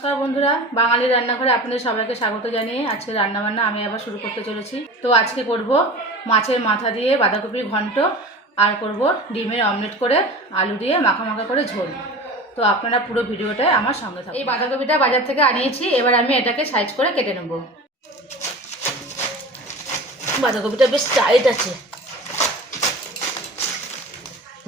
নমস্কার বন্ধুরা, বাঙালি রান্নাঘরে আপনাদের সবাইকে স্বাগত জানিয়ে আজকে রান্নাবান্না আমি আবার শুরু করতে চলেছি। তো আজকে করব মাছের মাথা দিয়ে বাঁধাকপির ঘন্ট আর করব ডিমের অমলেট করে আলু দিয়ে মাখা মাখা করে ঝোল। তো আপনারা পুরো ভিডিওটা আমার সঙ্গে থাকুন। এই বাঁধাকপিটা বাজার থেকে আনিয়েছি, এবার আমি এটাকে সাইজ করে কেটে নেব। বাঁধাকপিটা বেশ টাইট আছে,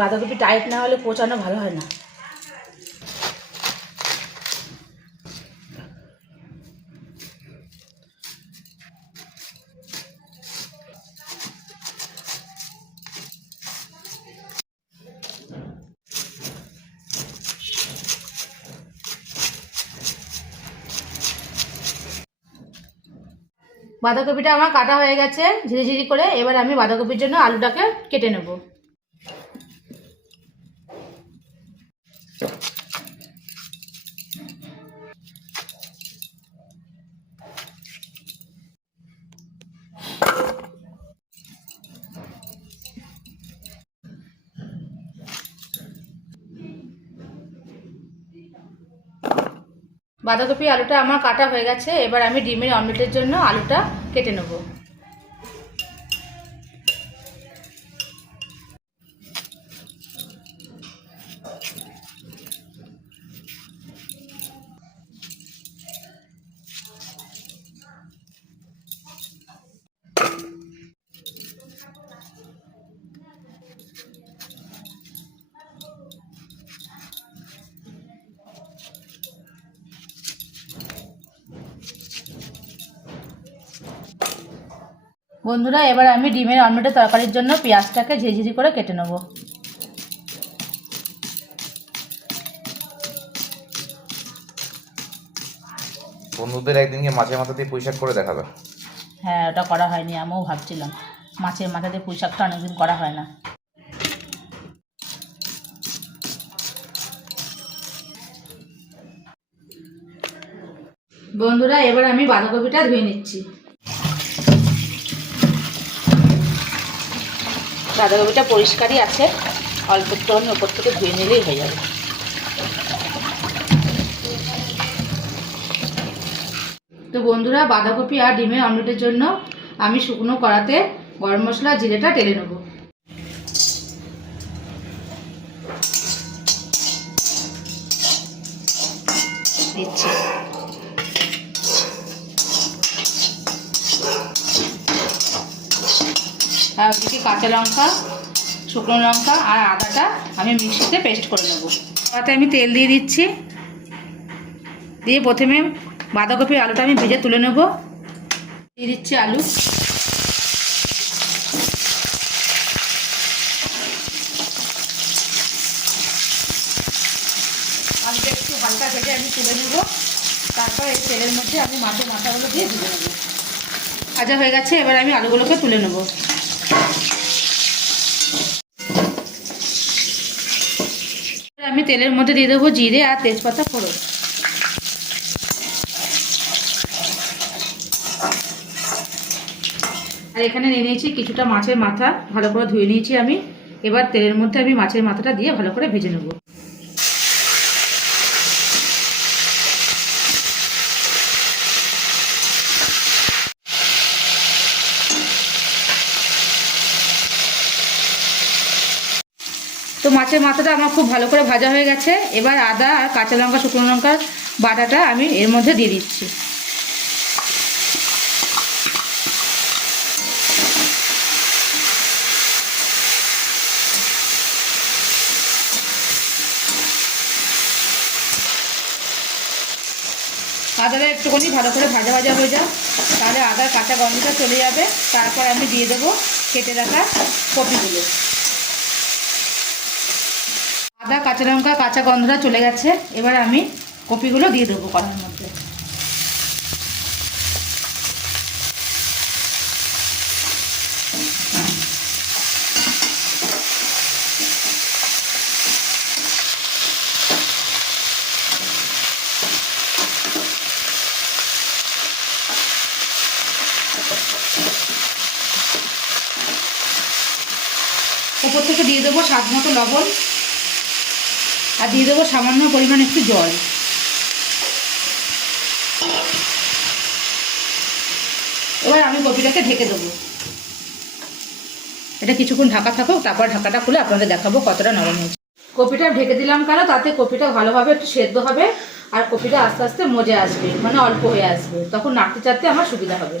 বাঁধাকপি টাইট না হলে কোচানো ভালো হয় না। বাঁধাকপিটা আমার কাটা হয়ে গেছে ঝিরিঝিরি করে। এবার আমি বাঁধাকপির জন্য আলুটাকে কেটে নেব। বাঁধাকপি আলুটা আমার কাটা হয়ে গেছে, এবার আমি ডিমের অমলেটের জন্য আলুটা কেটে নেব। বন্ধুরা, এবার আমি ডিমের অমলেটের তরকারির জন্য পেঁয়াজটাকে ঝিরিঝিরি করে কেটে নেব। বন্ধুদের একদিনকে মাছের মাথা দিয়ে পুঁইশাক করে দেখাবে। হ্যাঁ, ওটা করা হয়নি, আমিও ভাবছিলাম মাছের মাথা দিয়ে পুঁইশাকটা অনেকদিন করা হয় না। বন্ধুরা, এবার আমি বাঁধাকপিটা ধুয়ে নিচ্ছি। বাঁধাকপিটা পরিষ্কারই আছে, অল্প একটু আমি ওপর থেকে ধুয়ে নিলেই হয়ে যাবে। তো বন্ধুরা, বাঁধাকপি আর ডিমের অমলেটের জন্য আমি শুকনো কড়াতে গরম মশলা জিরেটা টেলে নেব। দিচ্ছি আর ওদিকে কাঁচা লঙ্কা, শুকনো লঙ্কা আর আদাটা আমি মিক্সিতে পেস্ট করে নেব। তাতে আমি তেল দিয়ে দিচ্ছি, দিয়ে প্রথমে বাঁধাকপি আলুটা আমি ভেজে তুলে নেব। দিয়ে দিচ্ছি আলু, আলুটা একটু হালকা ভেজে আমি তুলে নেব। তারপর এই তেলের মধ্যে আমি মাছের মাথাগুলো দিয়ে ভেজে নেব। ভাজা হয়ে গেছে, এবার আমি আলুগুলোকে তুলে নেব। আমি তেলের মধ্যে দিয়ে দেবো জিরে আর তেজপাতা ফোড়ন। আর এখানে নিয়ে নিয়েছি কিছুটা মাছের মাথা, ভালো করে ধুয়ে নিয়েছি আমি। এবার তেলের মধ্যে আমি মাছের মাথাটা দিয়ে ভালো করে ভেজে নেব। তো মাছের মাথাটা আমার খুব ভালো করে ভাজা হয়ে গেছে। এবার আদা আর কাঁচা লঙ্কা, শুকনো লঙ্কার বাটাটা আমি এর মধ্যে দিয়ে দিচ্ছি। আদাটা একটুখানি ভালো করে ভাজা ভাজা হয়ে যাক, তাহলে আদার কাঁচা গন্ধটা চলে যাবে। তারপর আমি দিয়ে দেবো কেটে রাখা কপিগুলো। আদা, কাঁচা লঙ্কা, কাঁচা গন্ধটা চলে গেছে, এবার আমি কপিগুলো দিয়ে দেবো কড়াইয়ের মধ্যে। ওপর থেকে দিয়ে দেবো স্বাদ মতো লবণ আর দিয়ে দেবো সামান্য পরিমাণ একটু জল। এবার আমি কপিটাকে ঢেকে দেবো। এটা কিছুক্ষণ ঢাকা থাকুক, তারপর ঢাকাটা খুলে আপনাদের দেখাবো কতটা নরম হয়েছে। কপিটা ঢেকে দিলাম কেন, তাতে কপিটা ভালোভাবে একটু সেদ্ধ হবে আর কপিটা আস্তে আস্তে মজে আসবে, মানে অল্প হয়ে আসবে, তখন নাড়তে চাড়তে আমার সুবিধা হবে।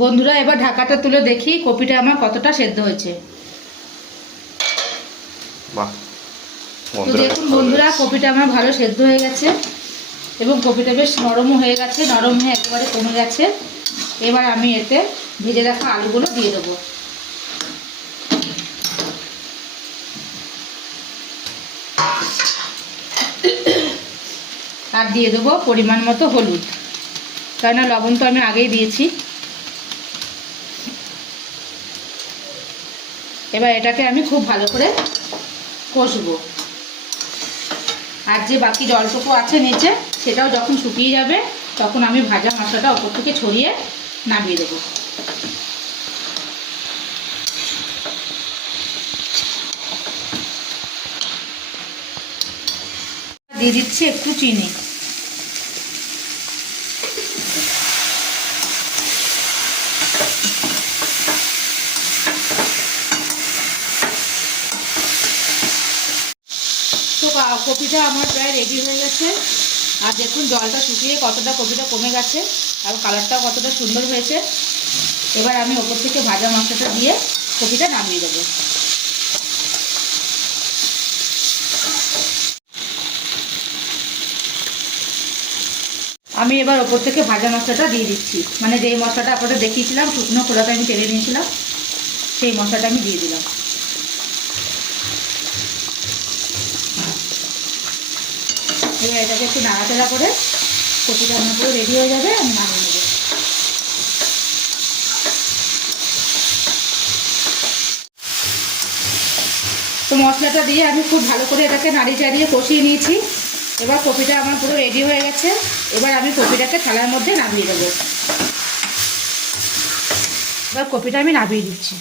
বন্ধুরা এবার ঢাকাটা তুলে দেখি কপিটা আমার কতটা সেদ্ধ হয়েছে। বাহ, তো দেখুন বন্ধুরা, কপিটা আমার ভালো সেদ্ধ হয়ে গেছে এবং কপিটা বেশ নরমও হয়ে গেছে, নরম হয়ে একেবারে কমে গেছে। এবার আমি এতে ভেজে রাখা আলুগুলো দিয়ে দেবো। আর দিয়ে দেবো পরিমাণ মতো হলুদ, কেননা লবণ তো আমি আগেই দিয়েছি। এবার এটাকে আমি খুব ভালো করে কষবো। আর যে বাকি জলটুকু আছে নিচে, সেটাও যখন শুকিয়ে যাবে তখন আমি ভাজা মশলাটা ওপর থেকে ছড়িয়ে নামিয়ে দেবো। দিয়ে দিচ্ছি একটু চিনি। তো কপিটা আমার প্রায় রেডি হয়ে গেছে। আর দেখুন জলটা শুকিয়ে কতটা কপিটা কমে গেছে আর কালারটাও কতটা সুন্দর হয়েছে। এবার আমি ওপর থেকে ভাজা মশলাটা দিয়ে কপিটা নামিয়ে দেবো। আমি এবার ওপর থেকে ভাজা মশলাটা দিয়ে দিচ্ছি, মানে যেই মশলাটা আপনাদের দেখিয়েছিলাম শুকনো খোলাতে আমি তেলে নিয়েছিলাম, সেই মশলাটা আমি দিয়ে দিলাম। এবার এটাকে একটু নাড়াচাড়া করে কপিটা আমার পুরো রেডি হয়ে যাবে, আমি নামিয়ে নেব। তো মশলাটা দিয়ে আমি খুব ভালো করে এটাকে নাড়িয়ে চাড়িয়ে কষিয়ে নিয়েছি। এবার কপিটা আমার পুরো রেডি হয়ে গেছে। এবার আমি কপিটাকে থালার মধ্যে নামিয়ে দেবো। এবার কপিটা আমি নামিয়ে দিচ্ছি।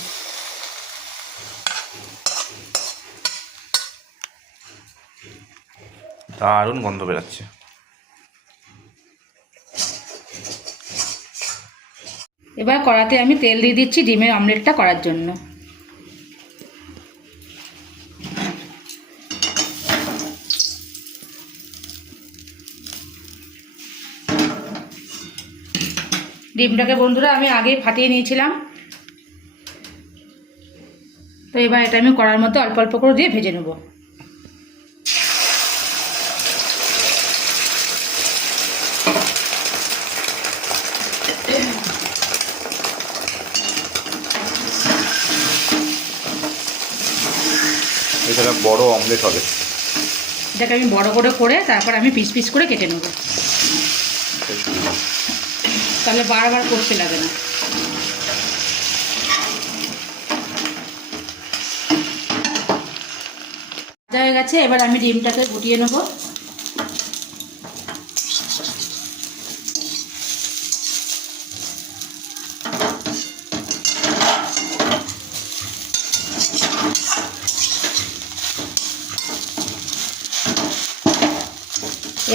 দারুণ গন্ধ বেরাচ্ছে। এবার কড়াতে আমি তেল দিয়ে দিচ্ছি ডিমের অমলেটটা করার জন্য। ডিমটাকে বন্ধুরা আমি আগেই ফাটিয়ে নিয়েছিলাম। তো এবার এটা আমি কড়ার মধ্যে অল্প অল্প করে দিয়ে ভেজে নেব। এটা বড় অমলেট হবে। এটাকে আমি বড় করে তারপর আমি পিস পিস করে কেটে নেব, তাহলে বারবার করতে লাগে না। ভাজা হয়ে গেছে, এবার আমি ডিমটাকে গুটিয়ে নেব।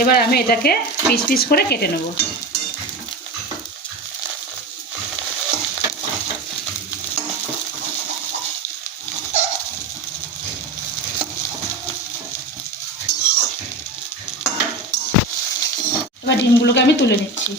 এবার আমি এটাকে পিস পিস করে কেটে নেব। এবার ডিমগুলোকে আমি তুলে নিচ্ছি।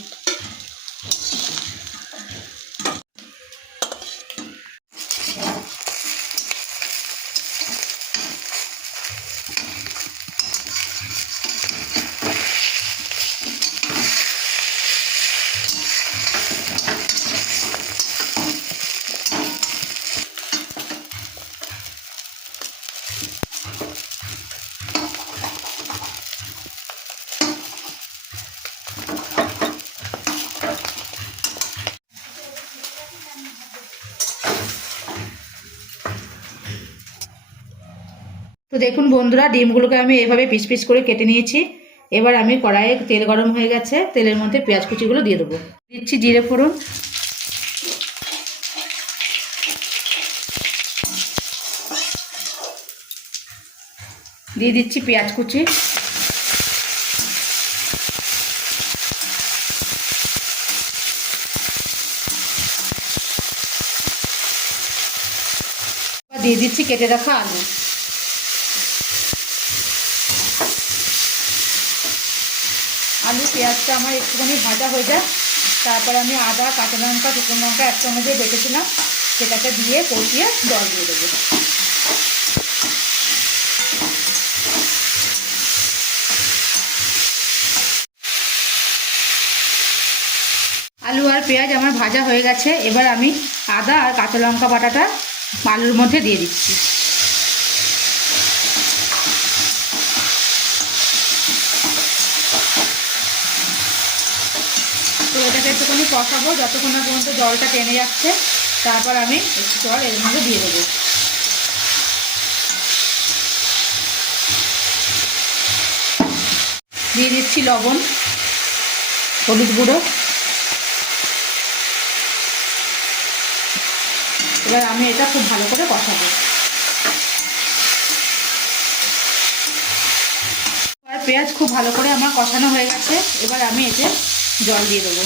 তো দেখুন বন্ধুরা, ডিমগুলোকে আমি এভাবে পিস পিস করে কেটে নিয়েছি। এবার আমি কড়াইয়ে তেল গরম হয়ে গেছে, তেলের মধ্যে পেঁয়াজ কুচিগুলো দিয়ে দেবো। দিচ্ছি জিরে ফোড়ন, দিয়ে দিচ্ছি পেঁয়াজ কুচি, দিয়ে দিচ্ছি কেটে রাখা আলু। আলু পেঁয়াজটা আমার একটুখানি ভাজা হয়ে যায়, তারপরে আমি আদা, কাঁচা লঙ্কা, শুকনো লঙ্কা একসঙ্গে দিয়ে রেখেছিলাম, সেটাকে দিয়ে কষিয়ে জল দিয়ে দেবো। আলু আর পেঁয়াজ আমার ভাজা হয়ে গেছে, এবার আমি আদা আর কাঁচা লঙ্কা বাটাটা আলুর মধ্যে দিয়ে দিচ্ছি। তো এটাকে একটুখানি কষাবো যতক্ষণ না পর্যন্ত জলটা টেনে যাচ্ছে, তারপর আমি একটু জল এর মধ্যে দিয়ে দেবো। দিয়ে দিচ্ছি লবণ, হলুদ গুঁড়ো। এবার আমি এটা খুব ভালো করে কষাবো। আর পেঁয়াজ খুব ভালো করে আমার কষানো হয়ে গেছে, এবার আমি এতে জল দিয়ে দেবো।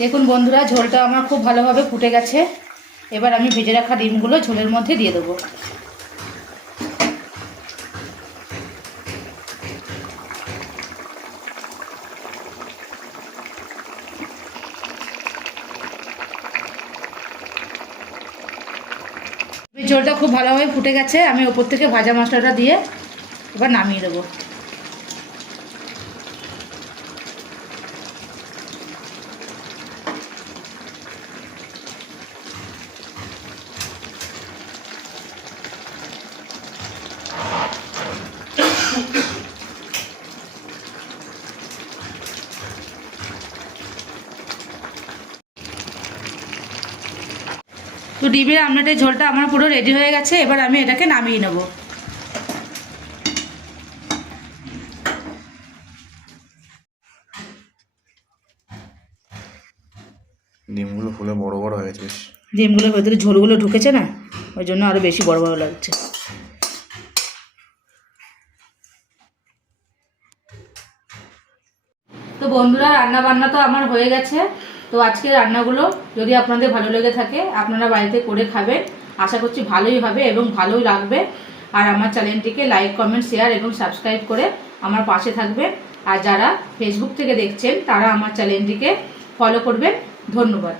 দেখুন বন্ধুরা, ঝোলটা আমার খুব ভালোভাবে ফুটে গেছে। এবার আমি ভেজে রাখা ডিমগুলো ঝোলের মধ্যে দিয়ে দেবো। ঝোলটা খুব ভালোভাবে ফুটে গেছে, আমি ওপর থেকে ভাজা মশলাটা দিয়ে এবার নামিয়ে দেবো। তো ডিমের আমলেটের ঝোলটা আমার পুরো রেডি হয়ে গেছে, এবার আমি এটাকে নামিয়ে নেব। ডিমগুলো ফুলে বড় বড় হয়ে গেছে বেশ। ডিমগুলোর ভেতরে ঝোলগুলো ঢুকেছে না, ওই জন্য আরও বেশি বড় বড় লাগছে। তো বন্ধুরা, রান্না বান্না তো আমার হয়ে গেছে। তো আজকের রান্নাগুলো যদি আপনাদের ভালো লেগে থাকে, আপনারা বাড়িতে করে খাবেন। আশা করছি ভালোই হবে এবং ভালোই লাগবে। আর আমার চ্যানেলটিকে লাইক, কমেন্ট, শেয়ার এবং সাবস্ক্রাইব করে আমার পাশে থাকবেন। আর যারা ফেসবুক থেকে দেখছেন তারা আমার চ্যানেলটিকে ফলো করবেন। ধন্যবাদ।